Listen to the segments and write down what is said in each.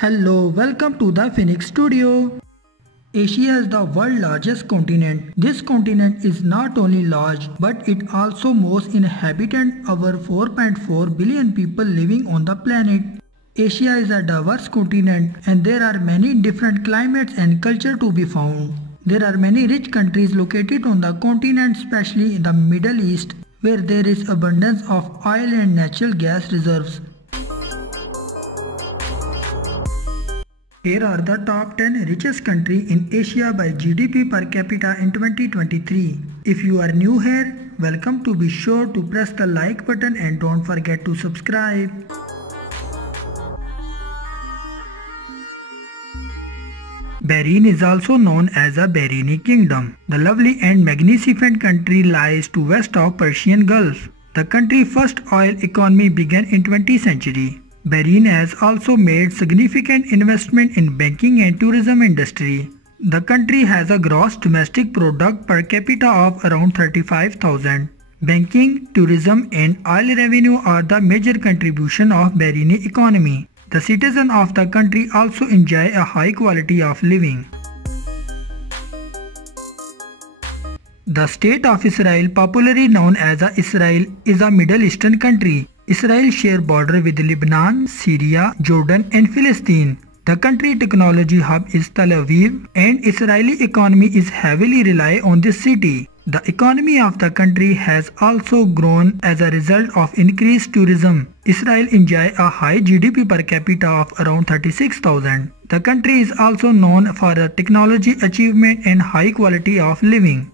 Hello, welcome to the Phoenix Studio. Asia is the world's largest continent. This continent is not only large, but it also most inhabitant, over 4.4 billion people living on the planet. Asia is a diverse continent and there are many different climates and culture to be found. There are many rich countries located on the continent, especially in the Middle East, where there is abundance of oil and natural gas reserves. Here are the top 10 richest countries in Asia by GDP per capita in 2023. If you are new here, welcome. To be sure to press the like button and don't forget to subscribe. Bahrain is also known as a Bahraini Kingdom. The lovely and magnificent country lies to west of Persian Gulf. The country's first oil economy began in 20th century. Bahrain has also made significant investment in banking and tourism industry. The country has a gross domestic product per capita of around 35,000. Banking, tourism and oil revenue are the major contribution of Bahraini economy. The citizens of the country also enjoy a high quality of living. The state of Israel, popularly known as Israel, is a Middle Eastern country. Israel shares border with Lebanon, Syria, Jordan and Palestine. The country technology hub is Tel Aviv and Israeli economy is heavily reliant on this city. The economy of the country has also grown as a result of increased tourism. Israel enjoys a high GDP per capita of around 36,000. The country is also known for a technology achievement and high quality of living.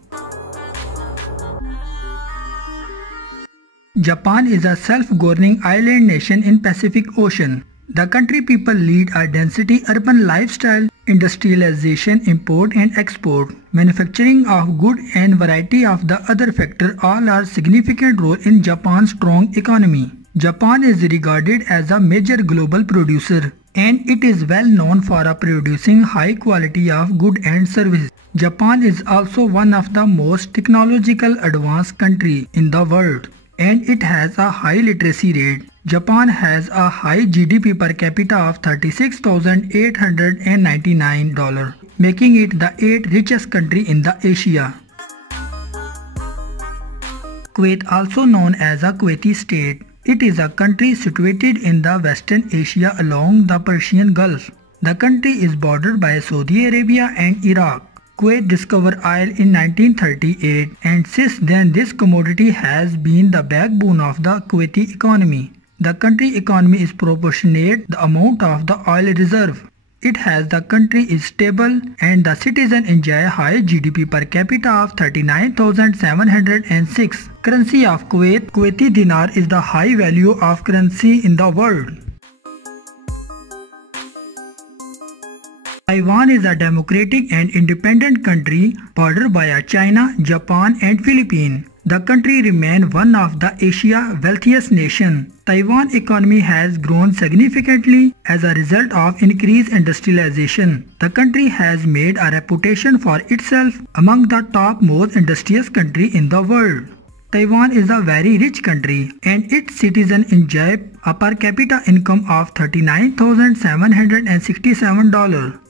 Japan is a self-governing island nation in Pacific Ocean. The country people lead a density urban lifestyle, industrialization, import and export, manufacturing of goods and variety of the other factors all are significant role in Japan's strong economy. Japan is regarded as a major global producer and it is well known for producing high quality of goods and services. Japan is also one of the most technological advanced countries in the world, and it has a high literacy rate. Japan has a high GDP per capita of $36,899, making it the 8th richest country in the Asia. Kuwait, also known as a Kuwaiti state. It is a country situated in the Western Asia along the Persian Gulf. The country is bordered by Saudi Arabia and Iraq. Kuwait discovered oil in 1938 and since then this commodity has been the backbone of the Kuwaiti economy. The country economy is proportionate the amount of the oil reserve. It has the country is stable and the citizen enjoy high GDP per capita of 39,706. Currency of Kuwait, Kuwaiti dinar is the high value of currency in the world. Taiwan is a democratic and independent country bordered by China, Japan and Philippines. The country remains one of the Asia's wealthiest nations. Taiwan economy has grown significantly as a result of increased industrialization. The country has made a reputation for itself among the top most industrious countries in the world. Taiwan is a very rich country and its citizens enjoy a per capita income of $39,767.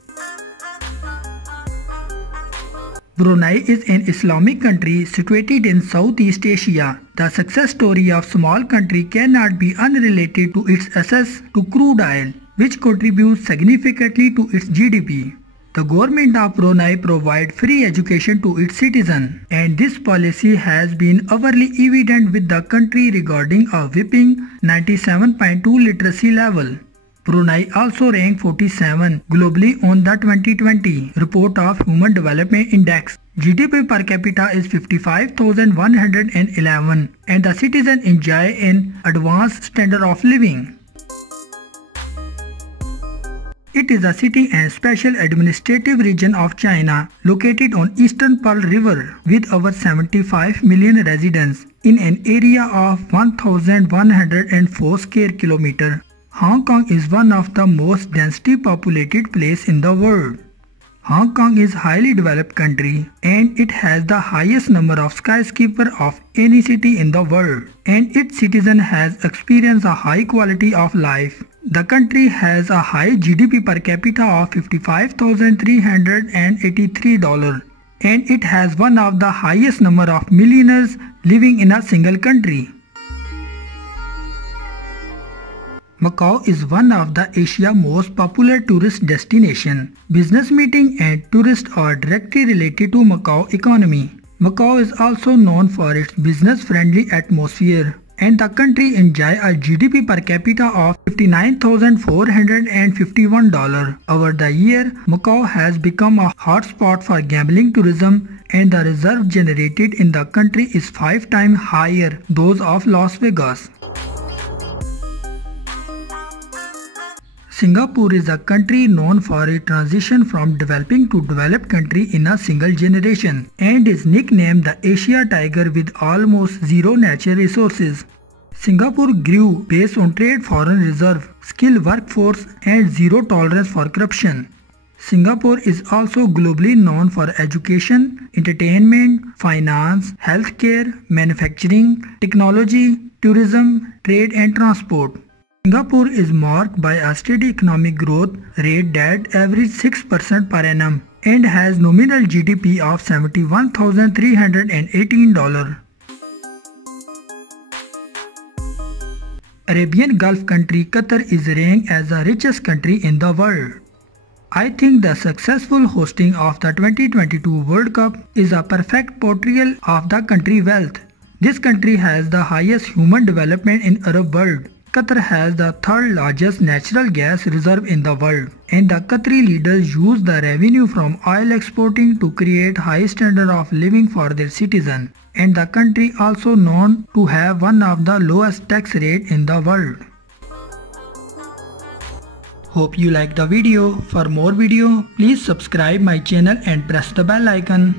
Brunei is an Islamic country situated in Southeast Asia. The success story of small country cannot be unrelated to its access to crude oil, which contributes significantly to its GDP. The government of Brunei provides free education to its citizens, and this policy has been overly evident with the country regarding a whopping 97.2 literacy level. Brunei also ranked 47 globally on the 2020 report of Human Development Index. GDP per capita is 55,111 and the citizens enjoy an advanced standard of living. It is a city and special administrative region of China located on Eastern Pearl River with over 75 million residents in an area of 1,104 square kilometers. Hong Kong is one of the most densely populated places in the world. Hong Kong is a highly developed country and it has the highest number of skyscrapers of any city in the world, and its citizens has experienced a high quality of life. The country has a high GDP per capita of $55,383 and it has one of the highest number of millionaires living in a single country. Macau is one of the Asia's most popular tourist destination. Business meetings and tourists are directly related to Macau economy. Macau is also known for its business-friendly atmosphere, and the country enjoys a GDP per capita of $59,451. Over the year, Macau has become a hotspot for gambling tourism, and the reserve generated in the country is 5 times higher those of Las Vegas. Singapore is a country known for its transition from developing to developed country in a single generation and is nicknamed the Asia Tiger with almost zero natural resources. Singapore grew based on trade, foreign reserve, skilled workforce and zero tolerance for corruption. Singapore is also globally known for education, entertainment, finance, healthcare, manufacturing, technology, tourism, trade and transport. Singapore is marked by a steady economic growth rate that averages 6% per annum and has nominal GDP of $71,318. Arabian Gulf country Qatar is ranked as the richest country in the world. I think the successful hosting of the 2022 World Cup is a perfect portrayal of the country's wealth. This country has the highest human development in Arab world. Qatar has the third largest natural gas reserve in the world, and the Qatari leaders use the revenue from oil exporting to create high standard of living for their citizens. And the country also known to have one of the lowest tax rate in the world. Hope you like the video. For more video, please subscribe my channel and press the bell icon.